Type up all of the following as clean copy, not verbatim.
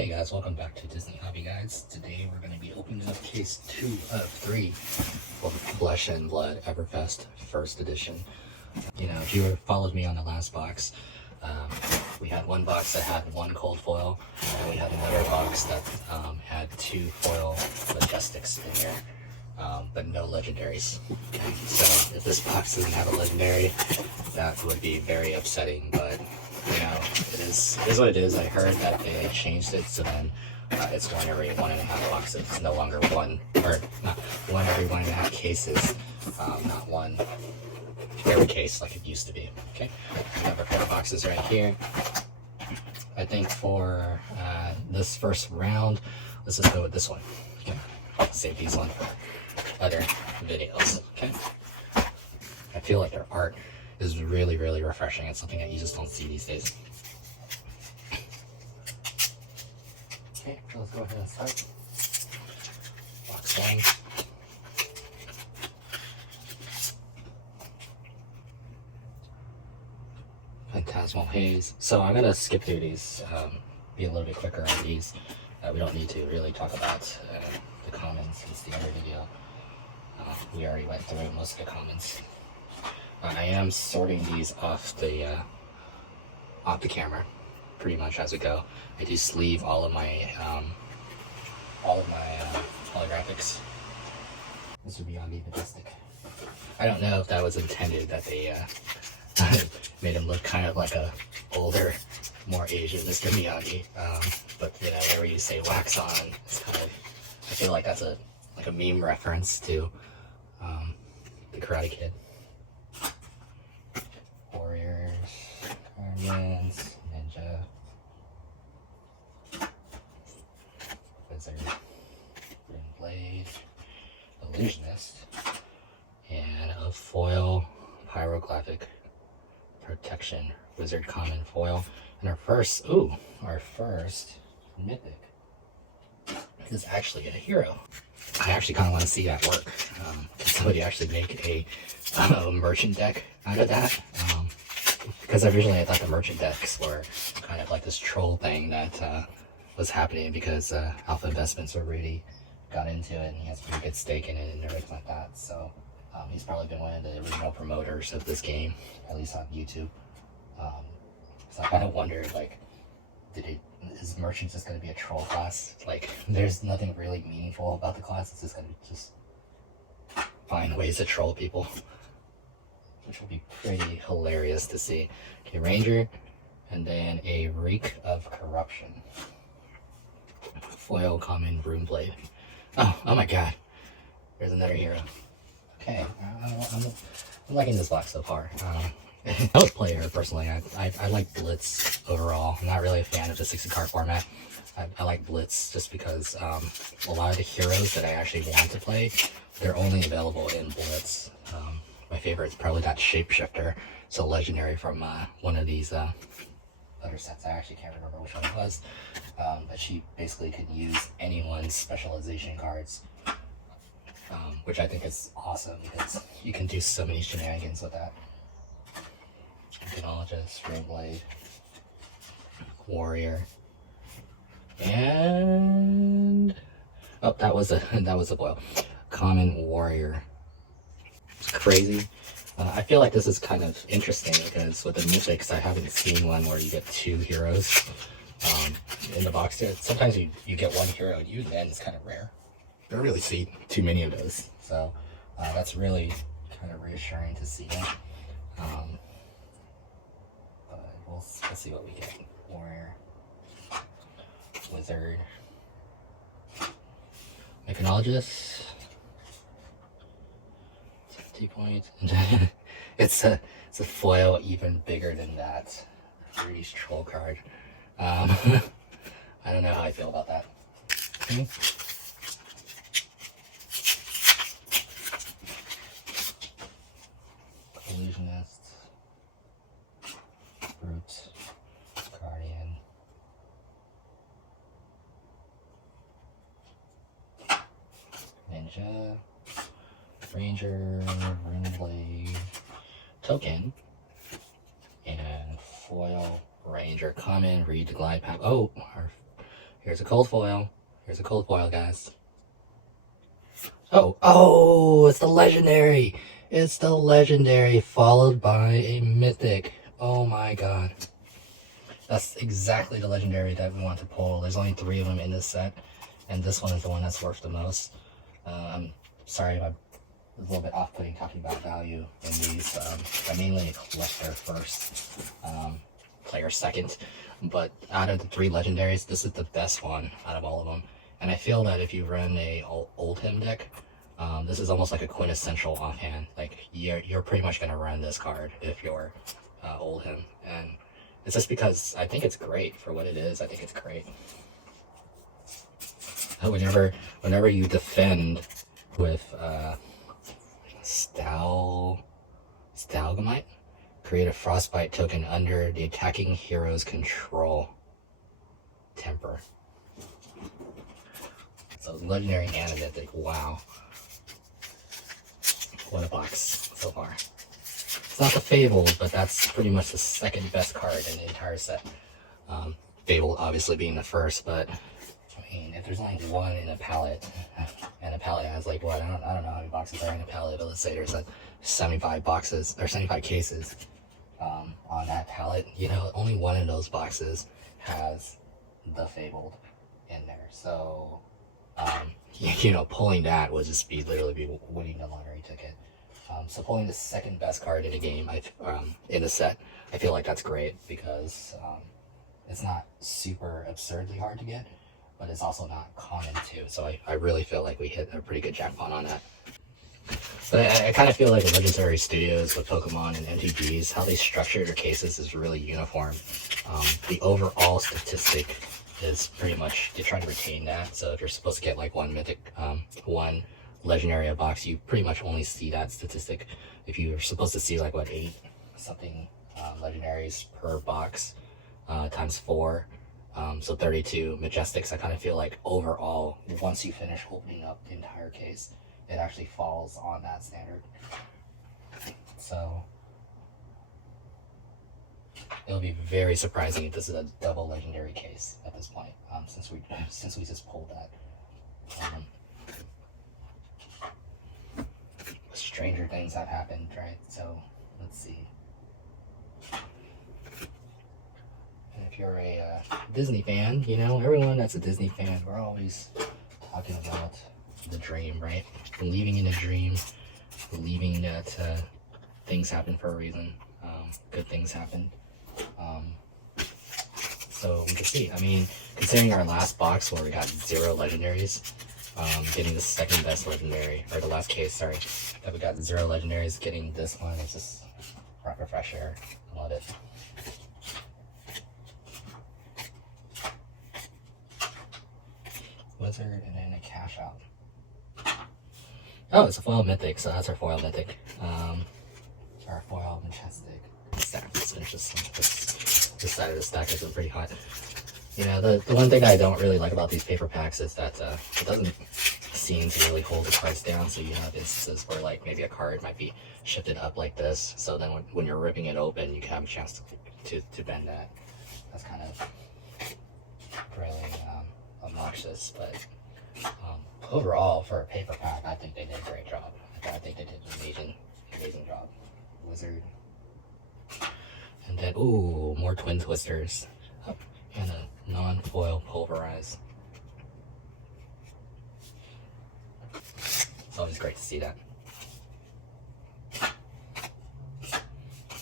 Hey guys, welcome back to Disney Hobby Guides. Today we're going to be opening up case 2 of 3 for Flesh and Blood Everfest First Edition. You know, if you followed me on the last box, we had one box that had one cold foil, and we had another box that had 2 foil Majestics in there, but no legendaries. Okay? So if this box doesn't have a legendary, that would be very upsetting, but you know, it is what it is. I heard that they changed it, so then it's one every 1.5 boxes. It's no longer one, or not one every 1.5 cases, not one every case like it used to be. Okay, we have our 4 boxes right here. I think for this first round, let's just go with this one. Okay, save these one for other videos. Okay, I feel like their art is really, really refreshing. It's something that you just don't see these days. Okay, so let's go ahead and start. Box 1. Phantasmal Haze. So I'm gonna skip through these, be a little bit quicker on these. We don't need to really talk about the commons since the other video. We already went through most of the commons. I am sorting these off the camera, pretty much as we go. I do sleeve all of my holographics. This would be on the Majestic. I don't know if that was intended, that they made him look kind of like a older, more Asian Mr. Miyagi. But you know, whenever you say wax on, it's kind of, I feel like that's like a meme reference to the Karate Kid. Warriors, Guardians, Ninja, Wizard, Green Blade, Illusionist, and a foil Pyroglyphic Protection Wizard Common Foil. And our first mythic is actually a hero. I actually kind of want to see that work. Can somebody actually make a merchant deck out of that? Because originally I thought the merchant decks were kind of like this troll thing that was happening because Alpha Investments already got into it, and he has a pretty good stake in it and everything like that. So he's probably been one of the original promoters of this game, at least on YouTube. So I kind of wondered, like, is merchant just going to be a troll class? Like, there's nothing really meaningful about the class. It's just going to just find ways to troll people, which will be pretty hilarious to see. Okay, Ranger, and then a Reek of Corruption. Foil Common Rune Blade. Oh my god. There's another hero. Okay, I'm liking this box so far. I would play her personally. I like Blitz overall. I'm not really a fan of the 60-card format. I like Blitz just because a lot of the heroes that I actually want to play, they're only available in Blitz. My favorite is probably that Shapeshifter. It's a legendary from one of these other sets. I actually can't remember which one it was. But she basically could use anyone's specialization cards, which I think is awesome because you can do so many shenanigans with that. Technologist, Green Blade, Warrior, and that was a foil. Common Warrior. It's crazy. I feel like this is kind of interesting because with the mythics, I haven't seen one where you get 2 heroes in the box here. Sometimes you get 1 hero, and even then it's kind of rare. I don't really see too many of those, so that's really kind of reassuring to see. We'll see what we get. Warrior, Wizard, Mechanologist, 50 points. It's a foil even bigger than that. Rudy's Troll card. I don't know how I feel about that. Okay. Illusionist. Brute, Guardian, Ninja, Ranger, Rune Blade, Token, and Foil Ranger. Common, read the glide path. Oh, our Here's a cold foil. Here's a cold foil, guys. Oh, it's the legendary. It's the legendary followed by a mythic. Oh my god. That's exactly the legendary that we want to pull. There's only 3 of them in this set, and this one is the one that's worth the most. I'm sorry if I'm a little bit off-putting talking about value in these. I'm mainly a collector first, player second, but out of the 3 legendaries, this is the best one out of all of them. And I feel that if you run a old him deck, this is almost like a quintessential offhand. Like you're pretty much gonna run this card if you're old him, and it's just because I think it's great for what it is. I think it's great. Whenever you defend with Stalagmite, create a frostbite token under the attacking hero's control. Temper. So legendary and mythic. Wow. What a box so far. It's not the Fabled, but that's pretty much the second best card in the entire set. Fabled obviously being the first, but I mean, if there's only one in a palette, and a palette has like what, I don't know how many boxes are in a palette, but let's say there's like 75 boxes or 75 cases on that palette, you know, only one of those boxes has the Fabled in there. So you know, pulling that would just be literally be winning the lottery ticket. So pulling the second best card in a game, in the set, I feel like that's great because it's not super absurdly hard to get, but it's also not common too. So I really feel like we hit a pretty good jackpot on that. But I kind of feel like the Legendary Studios with Pokemon and MTGs, how they structure their cases is really uniform. The overall statistic is pretty much, they try to retain that. So if you're supposed to get like one mythic, one legendary a box, you pretty much only see that statistic. If you're supposed to see like what, 8 something legendaries per box times 4, so 32 Majestics, I kind of feel like overall, once you finish opening up the entire case, it actually falls on that standard. So it'll be very surprising if this is a double legendary case at this point, since we just pulled that. Stranger things have happened, right? So let's see. And if you're a Disney fan, you know, everyone that's a Disney fan, we're always talking about the dream, right? Believing in a dream, believing that things happen for a reason, good things happen. So we can see, I mean, considering our last box where we got 0 legendaries, getting the second best legendary, or the last case, sorry, that we got 0 legendaries, getting this one is just breath of fresh air. I love it. Wizard and then a cash out. Oh, it's a foil mythic, so that's our foil mythic. Our foil majestic stack. Let's finish this one. This side of the stack has been pretty hot. You know, the one thing I don't really like about these paper packs is that it doesn't seem to really hold the price down. So you have instances where like maybe a card might be shifted up like this. So then when you're ripping it open, you can have a chance to bend that. That's kind of really obnoxious, but overall for a paper pack, I think they did a great job. I think they did an amazing job. Wizard, and then ooh, more Twin Twisters, and a non-foil Pulverize. It's always great to see that.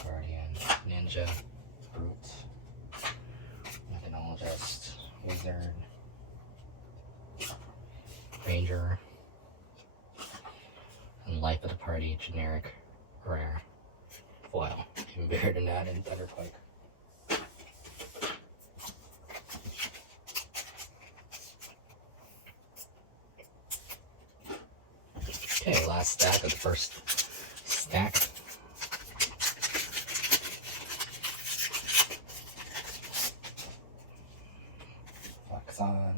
Guardian, Ninja, Brute, Mechanologist, Wizard, Ranger, and Life of the Party, generic, rare, foil. Even bigger than that in Thunderquake. Okay, last stack of the first stack. Flex on.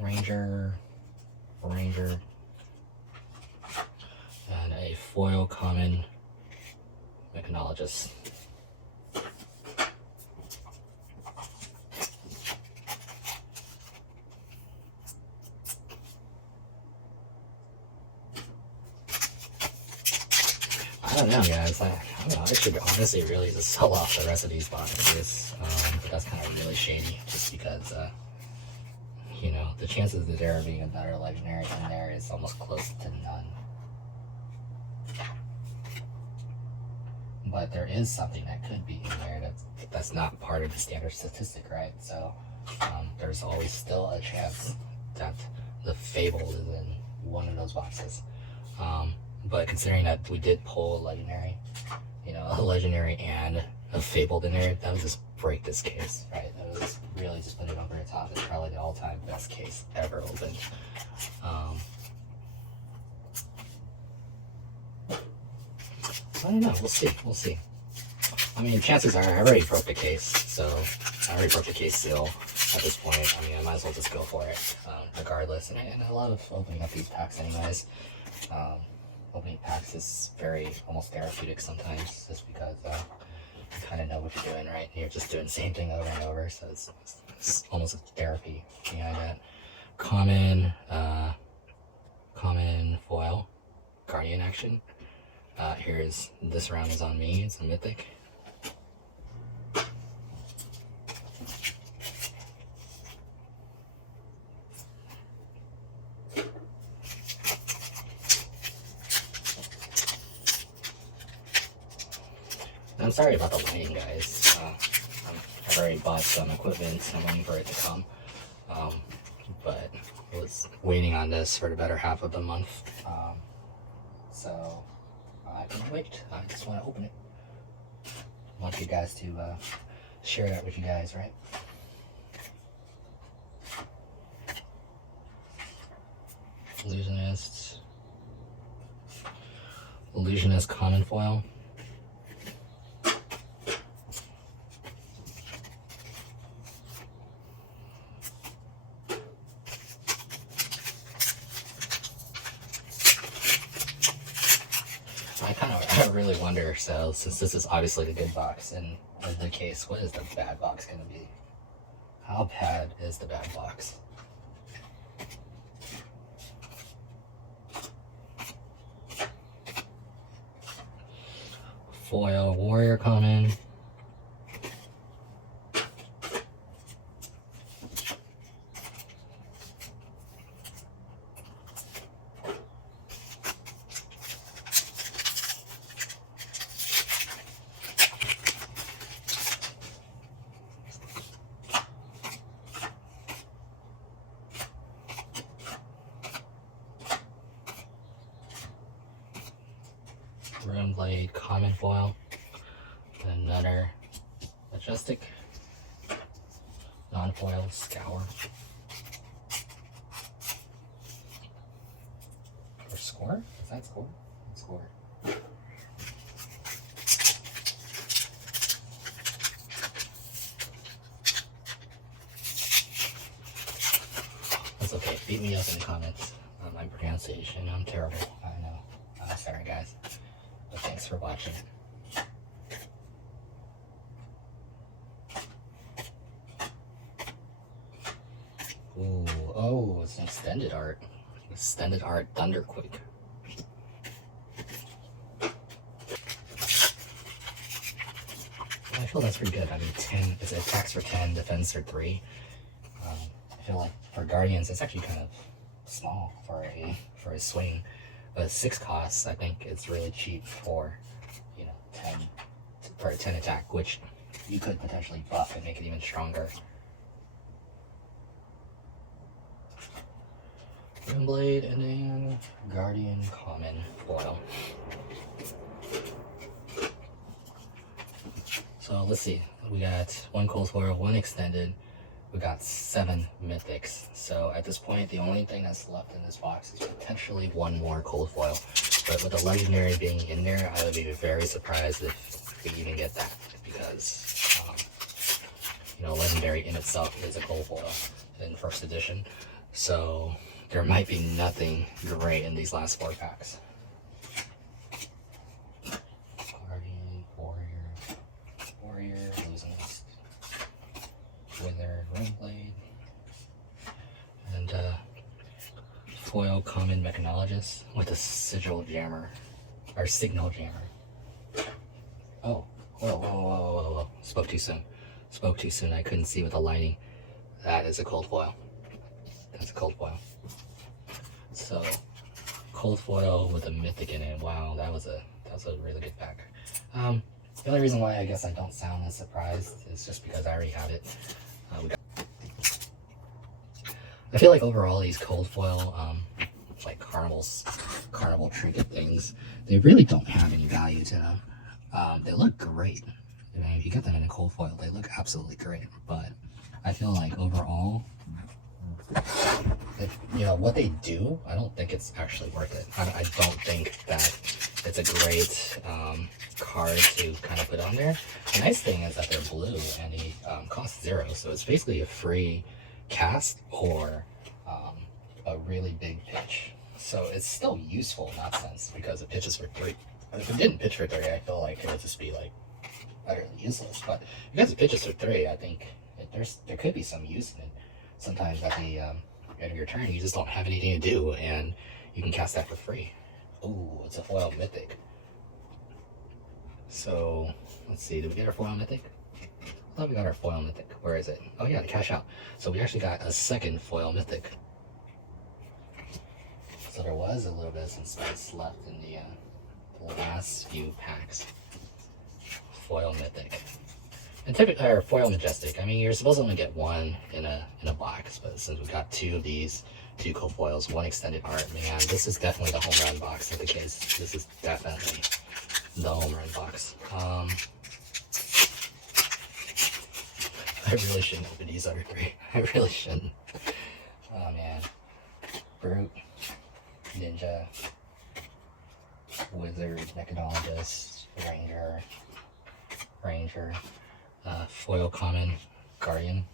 Ranger, Ranger, and a foil common Mechanologist. I don't know, guys. I don't know. I should honestly really just sell off the rest of these boxes. But that's kind of really shady, just because, you know, the chances of there being a better legendary in there is almost close to none. But there is something that could be in there that's not part of the standard statistic, right? So there's always still a chance that the Fable is in one of those boxes. But considering that we did pull a legendary, you know, a legendary and a Fabled in there, that would just break this case, right? That would just really just put it over the top. It's probably the all-time best case ever opened. I don't know. We'll see. We'll see. I mean, chances are I already broke the case, so I already broke the case seal at this point. I mean, I might as well just go for it, regardless. And I love opening up these packs anyways. Opening packs is almost therapeutic sometimes, just because you kind of know what you're doing, right? And you're just doing the same thing over and over, so it's almost a therapy behind that. Common foil, Guardian action. Here's This Round Is On Me. It's a mythic. I'm sorry about the lighting, guys. I've already bought some equipment, so I'm waiting for it to come. But I was waiting on this for the better half of the month. So I can't wait. I just want to open it. I want you guys to share that with you guys, right? Illusionist common foil. I really wonder, so since this is obviously the good box and in the case, what is the bad box going to be? How bad is the bad box? Foil warrior common. Rune Blade common foil, and another majestic non-foil scour or score. Is that score? Score. That's okay. Beat me up in the comments on my pronunciation. I'm terrible. I know. I'm sorry, guys. But thanks for watching. Ooh, oh, it's an extended art. Extended art Thunderquake. I feel that's pretty good. I mean, 10, it attacks for 10, defends for 3. I feel like for Guardians, it's actually kind of small for a swing. But 6 costs, I think it's really cheap for, you know, 10 for a 10 attack, which you could potentially buff and make it even stronger. Blade and then Guardian common foil. So let's see, we got 1 cold foil, 1 extended. We got 7 mythics. So at this point, the only thing that's left in this box is potentially 1 more cold foil. But with the legendary being in there, I would be very surprised if we even get that, because you know, legendary in itself is a cold foil in first edition. So there might be nothing great in these last 4 packs. Guardian, Warrior, losing this. Wither, Runeblade, and foil common mechanologist with a sigil jammer, or signal jammer. Oh, whoa. Spoke too soon. I couldn't see with the lighting. That is a cold foil. That's a cold foil. So, cold foil with a mythic in it. Wow, that was a really good pack. The only reason why I guess I don't sound as surprised is just because I already had it. I feel like overall these cold foil, like carnival trinket things, they really don't have any value to them. They look great. I mean, if you get them in a cold foil, they look absolutely great. But I feel like overall, what they do, I don't think it's actually worth it. I don't think that it's a great card to kind of put on there. The nice thing is that they're blue and they cost 0, so it's basically a free cast or a really big pitch. So it's still useful in that sense because it pitches for 3. But if it didn't pitch for 3, I feel like it would just be like utterly useless. But because it pitches for 3, I think there could be some use in it. Sometimes at the end of your turn, you just don't have anything to do, and you can cast that for free. Ooh, it's a foil mythic. So let's see, did we get our foil mythic? I thought we got our foil mythic. Where is it? Oh yeah, the cash out. So we actually got a second foil mythic. So there was a little bit of some space left in the last few packs. Foil mythic. And typically, or foil majestic. I mean, you're supposed to only get 1 in a box, but since we got 2 of these, 2 cold foils, 1 extended art, man, this is definitely the home run box of the case. This is definitely the home run box. I really shouldn't open these under 3. I really shouldn't. Oh man. Brute, Ninja, Wizard, Mechanologist, Ranger, foil common, Guardian.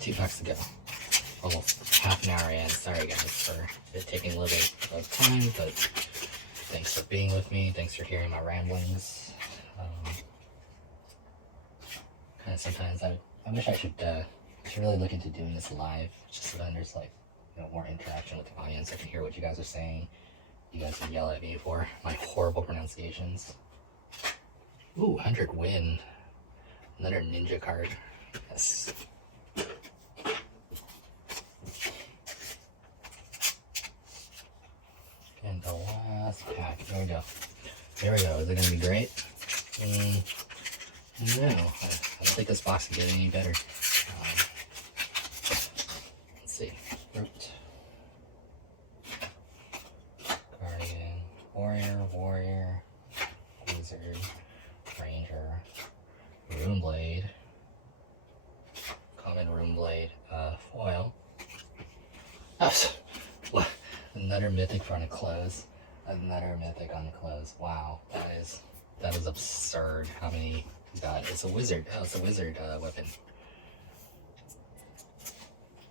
Two packs to go. Almost half an hour in. Sorry guys for it taking a little bit of time, but thanks for being with me. Thanks for hearing my ramblings. Kind of sometimes I wish I should really look into doing this live, just so that there's like more interaction with the audience. I can hear what you guys are saying. You guys can yell at me for my horrible pronunciations. Ooh, 100 win. Another ninja card. Yes. And the last pack. There we go. There we go. Is it going to be great? No. I don't think this box can get any better. Let's see. Brute. Guardian. Warrior. Wizard. Ranger. Runeblade. Common Runeblade. Foil. Oh, what? Another mythic on the close. Another mythic on the close. Wow, that is absurd. How many we got? It's a wizard. Oh, it's a wizard weapon.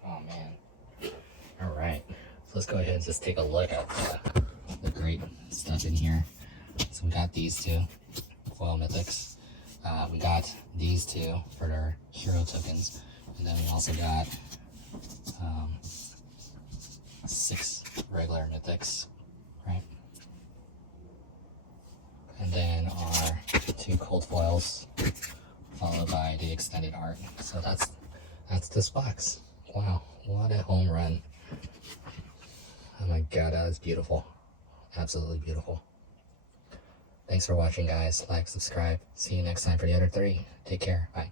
Oh man. All right. So let's go ahead and just take a look at the great stuff in here. So we got these 2 foil mythics. We got these 2 for their hero tokens, and then we also got 6 regular mythics, right? And then our 2 cold foils, followed by the extended art. So that's this box. Wow, what a home run. Oh my god, that is beautiful. Absolutely beautiful. Thanks for watching, guys. Like, subscribe. See you next time for the other 3. Take care. Bye.